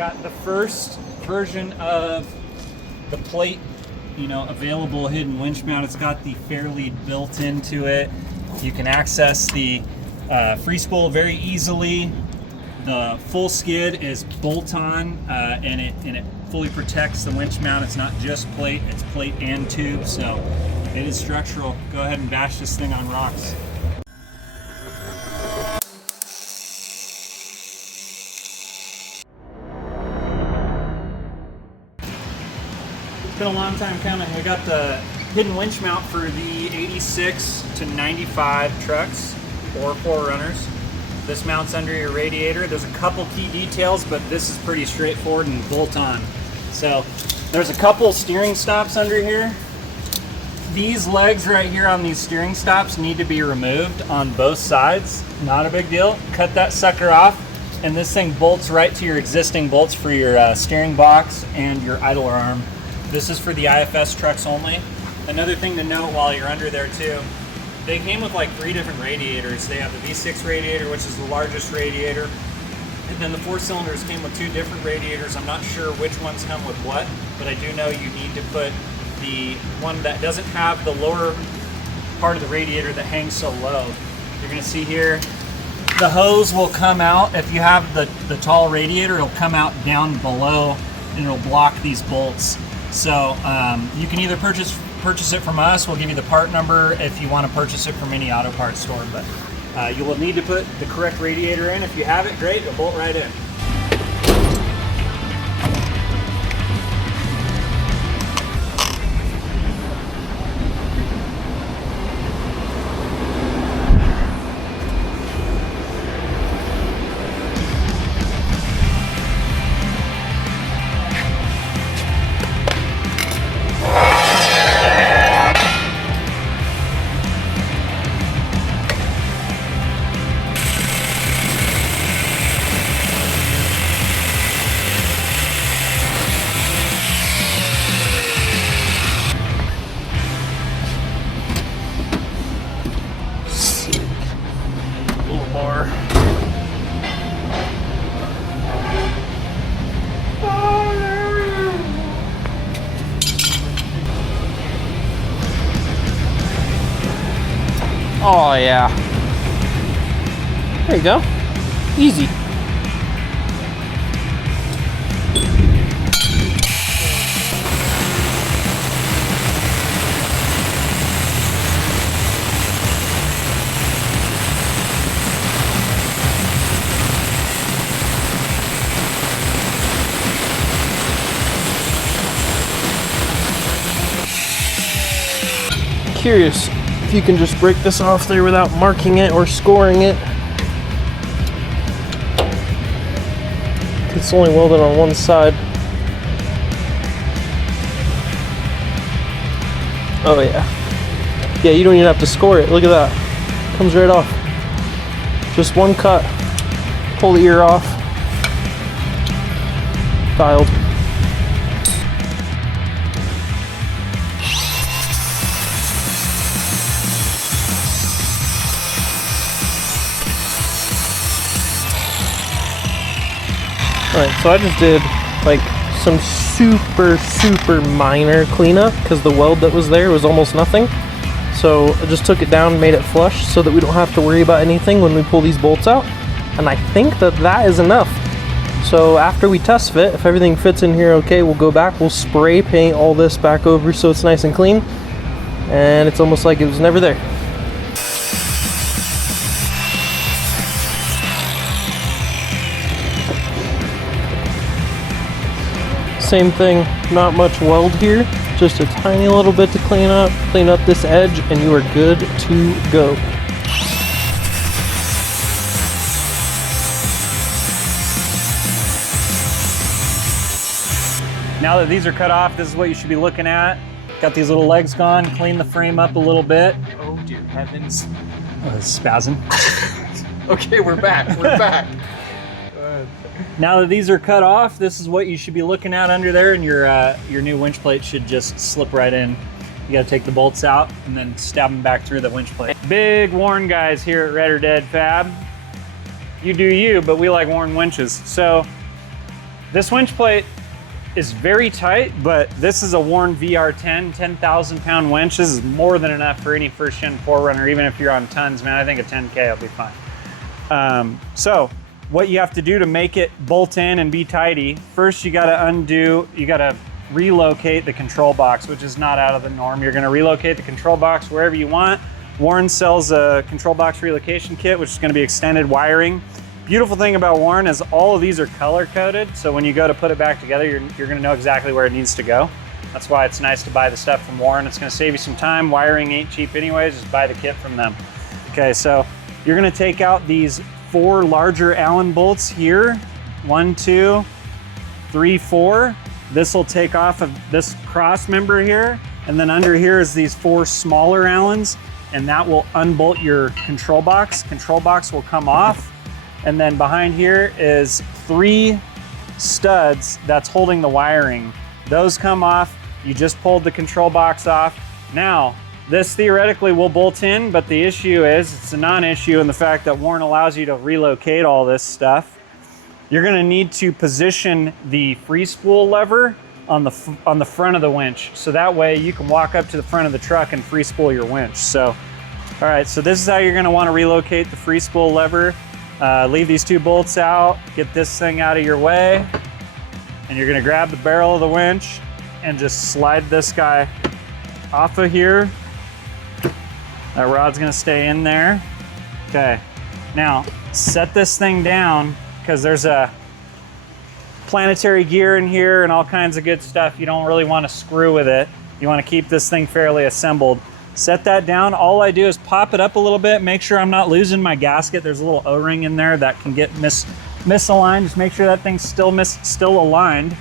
got the first version of the plate, available hidden winch mount. It's got the Fairlead built into it. You can access the free spool very easily. The full skid is bolt-on, and it fully protects the winch mount. It's not just plate, it's plate and tube, so it is structural. Go ahead and bash this thing on rocks. It's been a long time coming. We got the hidden winch mount for the 86 to 95 trucks or 4Runners. This mounts under your radiator. There's a couple key details, but this is pretty straightforward and bolt on. So there's a couple steering stops under here. These legs right here on these steering stops need to be removed on both sides. Not a big deal. Cut that sucker off, and this thing bolts right to your existing bolts for your steering box and your idler arm. This is for the IFS trucks only. Another thing to note while you're under there too, they came with like 3 different radiators. They have the V6 radiator, which is the largest radiator, and then the 4 cylinders came with 2 different radiators. I'm not sure which ones come with what, but I do know you need to put the one that doesn't have the lower part of the radiator that hangs so low. You're gonna see here, the hose will come out. If you have the tall radiator, it'll come out down below and it'll block these bolts. So you can either purchase it from us. We'll give you the part number if you want to purchase it from any auto parts store, but you will need to put the correct radiator in. If you have it, great, it'll bolt right in. Oh yeah. There you go. Easy. Curious if you can just break this off there without marking it or scoring it. It's only welded on one side. Oh yeah. Yeah, you don't even have to score it. Look at that. Comes right off. Just one cut. Pull the ear off. Dialed. Alright, so I just did like some super minor cleanup because the weld that was there was almost nothing. So I just took it down and made it flush so that we don't have to worry about anything when we pull these bolts out. And I think that is enough. So after we test fit, if everything fits in here okay, we'll go back, we'll spray paint all this back over so it's nice and clean. And it's almost like it was never there. Same thing, not much weld here, just a tiny little bit to clean up this edge, and you are good to go. Now that these are cut off, this is what you should be looking at. Got these little legs gone, clean the frame up a little bit. Oh dear heavens. Oh, it's spazzing. Okay, we're back, we're back. Now that these are cut off, this is what you should be looking at under there, and your new winch plate should just slip right in. You gotta take the bolts out and then stab them back through the winch plate. Big Warn guys here at Red or Dead Fab. You do you, but we like Warn winches. So This winch plate is very tight, but this is a Warn VR10, 10,000 pound winch. This is more than enough for any first gen 4Runner, even if you're on tons, man. I think a 10K will be fine. So what you have to do to make it bolt in and be tidy, first you gotta relocate the control box, which is not out of the norm. You're gonna relocate the control box wherever you want. Warn sells a control box relocation kit, which is gonna be extended wiring. Beautiful thing about Warn is all of these are color coded, so when you go to put it back together, you're gonna know exactly where it needs to go. That's why it's nice to buy the stuff from Warn. It's gonna save you some time. Wiring ain't cheap anyways, just buy the kit from them. Okay, so you're gonna take out these 4 larger Allen bolts here. 1, 2, 3, 4. This will take off of this cross member here, and then under here is these 4 smaller Allens, and that will unbolt your control box. Control box will come off. And then behind here is 3 studs that's holding the wiring. Those come off. You just pulled the control box off. Now, this theoretically will bolt in, but the issue is, it's a non-issue in the fact that Warn allows you to relocate all this stuff. You're gonna need to position the free spool lever on the front of the winch. So that way you can walk up to the front of the truck and free spool your winch. So, all right, so this is how you're gonna wanna relocate the free spool lever. Leave these 2 bolts out, get this thing out of your way, and you're gonna grab the barrel of the winch and just slide this guy off of here. That rod's gonna stay in there. Okay, now set this thing down because there's a planetary gear in here and all kinds of good stuff. You don't really wanna screw with it. You wanna keep this thing fairly assembled. Set that down. All I do is pop it up a little bit, make sure I'm not losing my gasket. There's a little O-ring in there that can get misaligned. Just make sure that thing's still aligned.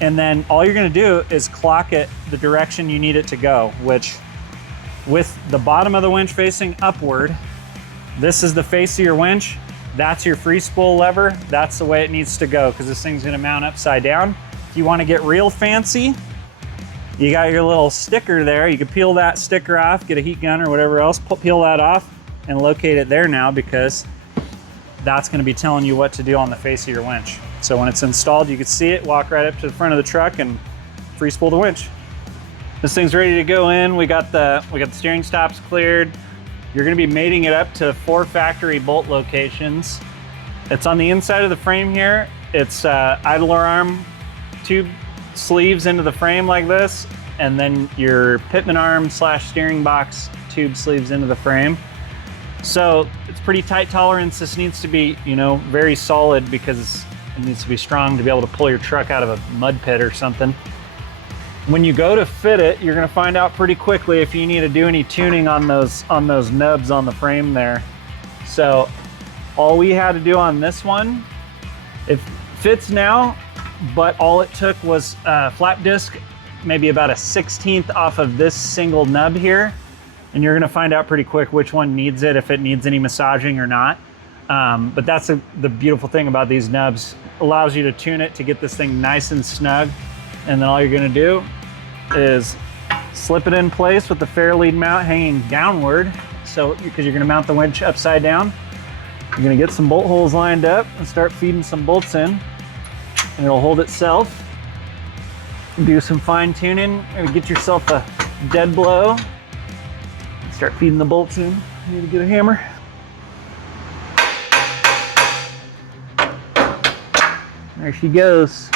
And then all you're gonna do is clock it the direction you need it to go, which with the bottom of the winch facing upward, this is the face of your winch. That's your free spool lever. That's the way it needs to go because this thing's gonna mount upside down. If you wanna get real fancy, you got your little sticker there. You can peel that sticker off, get a heat gun or whatever else, peel that off and locate it there now because that's gonna be telling you what to do on the face of your winch. So when it's installed, you can see it, walk right up to the front of the truck and free spool the winch. This thing's ready to go in. We got the steering stops cleared. You're gonna be mating it up to 4 factory bolt locations. It's on the inside of the frame here. It's idler arm tube sleeves into the frame like this, and then your pitman arm / steering box tube sleeves into the frame. So it's pretty tight tolerance. This needs to be, very solid because it needs to be strong to be able to pull your truck out of a mud pit or something. When you go to fit it, you're gonna find out pretty quickly if you need to do any tuning on those nubs on the frame there. So all we had to do on this one, it fits now, but all it took was a flap disc, maybe about a 1/16 off of this single nub here. And you're gonna find out pretty quick which one needs it, if it needs any massaging or not. But that's the beautiful thing about these nubs. Allows you to tune it to get this thing nice and snug. And then all you're gonna do is slip it in place with the fair lead mount hanging downward. So, because you're gonna mount the winch upside down. You're gonna get some bolt holes lined up and start feeding some bolts in. And it'll hold itself. Do some fine tuning, maybe get yourself a dead blow. Start feeding the bolts in. You need to get a hammer. There she goes.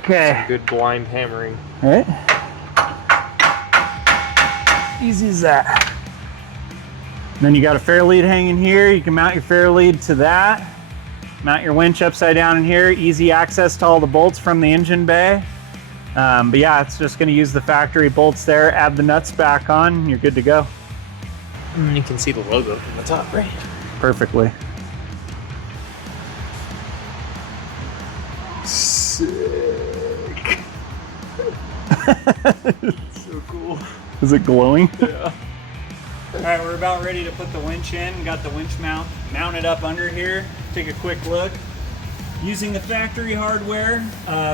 Okay. Good blind hammering. All right. Easy as that. Then you got a fair lead hanging here. You can mount your fair lead to that. Mount your winch upside down in here. Easy access to all the bolts from the engine bay. But yeah, it's just gonna use the factory bolts there, add the nuts back on, and you're good to go. You can see the logo from the top, right? Perfectly. Sick. So cool. Is it glowing? Yeah. All right, we're about ready to put the winch in. Got the winch mount mounted up under here. Take a quick look. Using the factory hardware,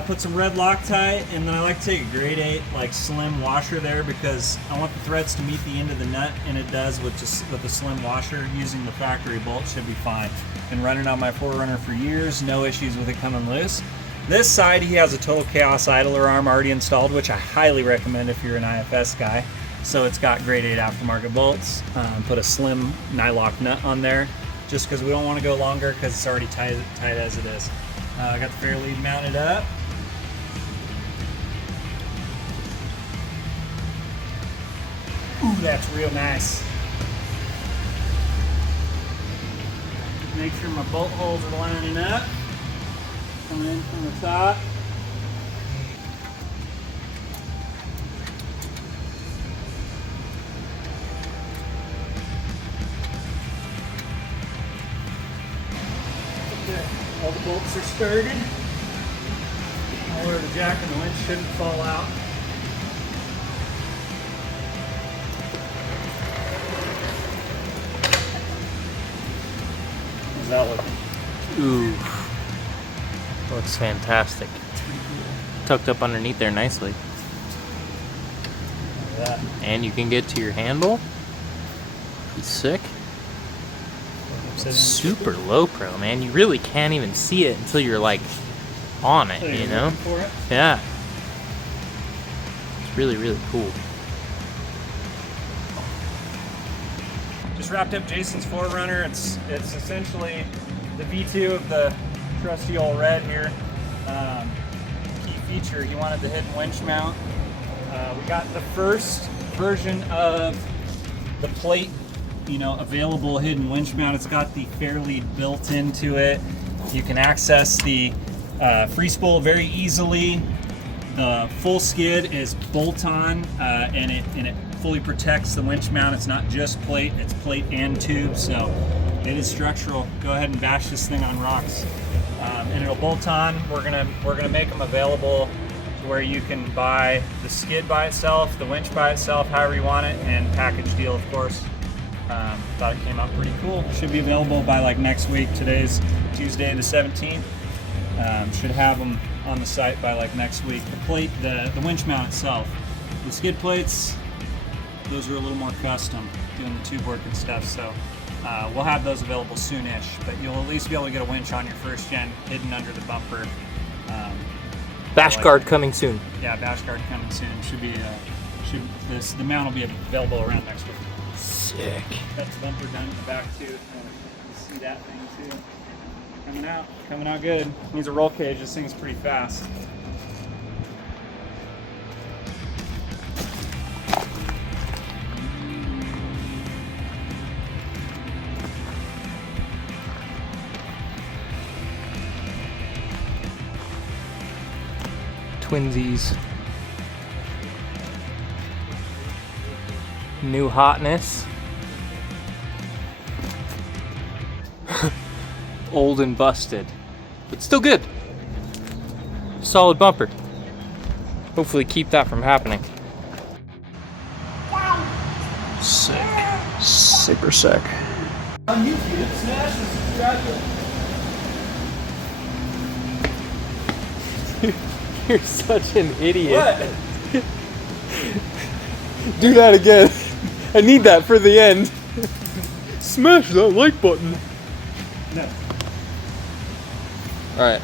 put some red Loctite, and then I like to take a grade 8 like slim washer there because I want the threads to meet the end of the nut, and it does with the slim washer. Using the factory bolt should be fine. Been running on my 4Runner for years, no issues with it coming loose. This side he has a Total Chaos idler arm already installed, which I highly recommend if you're an IFS guy. So it's got grade 8 aftermarket bolts. Put a slim nylock nut on there, just because we don't want to go longer because it's already tight as it is. I got the fair lead mounted up. Ooh, that's real nice. Make sure my bolt holes are lining up. Come in from the top. All the bolts are started. Where the jack and the winch shouldn't fall out. How's that looking? Ooh, looks fantastic. Tucked up underneath there nicely. Look at that. And you can get to your handle. Pretty sick. Super low pro, man. You really can't even see it until you're like on it, you know? For it. Yeah. It's really, really cool. Just wrapped up Jason's 4Runner. It's essentially the V2 of the trusty old red here. Key feature, he wanted the hidden winch mount. We got the first version of the plate, available hidden winch mount. It's got the fair lead built into it. You can access the free spool very easily. The full skid is bolt-on, and it fully protects the winch mount. It's not just plate; it's plate and tube, so it is structural. Go ahead and bash this thing on rocks, and it'll bolt on. We're gonna make them available to where you can buy the skid by itself, the winch by itself, however you want it, and package deal, of course. Thought it came out pretty cool. Should be available by like next week. Today's Tuesday the 17th. Should have them on the site by like next week. The plate, the winch mount itself, the skid plates, those are a little more custom, doing the tube work and stuff. So we'll have those available soonish. But you'll at least be able to get a winch on your first gen hidden under the bumper. Bash guard coming soon. Yeah, bash guard coming soon. The mount will be available around next week. Sick. That's the bumper done in the back too. You see that thing too. Coming out good. Needs a roll cage. This thing's pretty fast. Twinsies. New hotness. Old and busted, but still good. Solid bumper. Hopefully keep that from happening. Sick. Super sick. On YouTube, smash and subscribe. You're such an idiot. What? Do that again. I need that for the end. Smash that like button. No. Alright.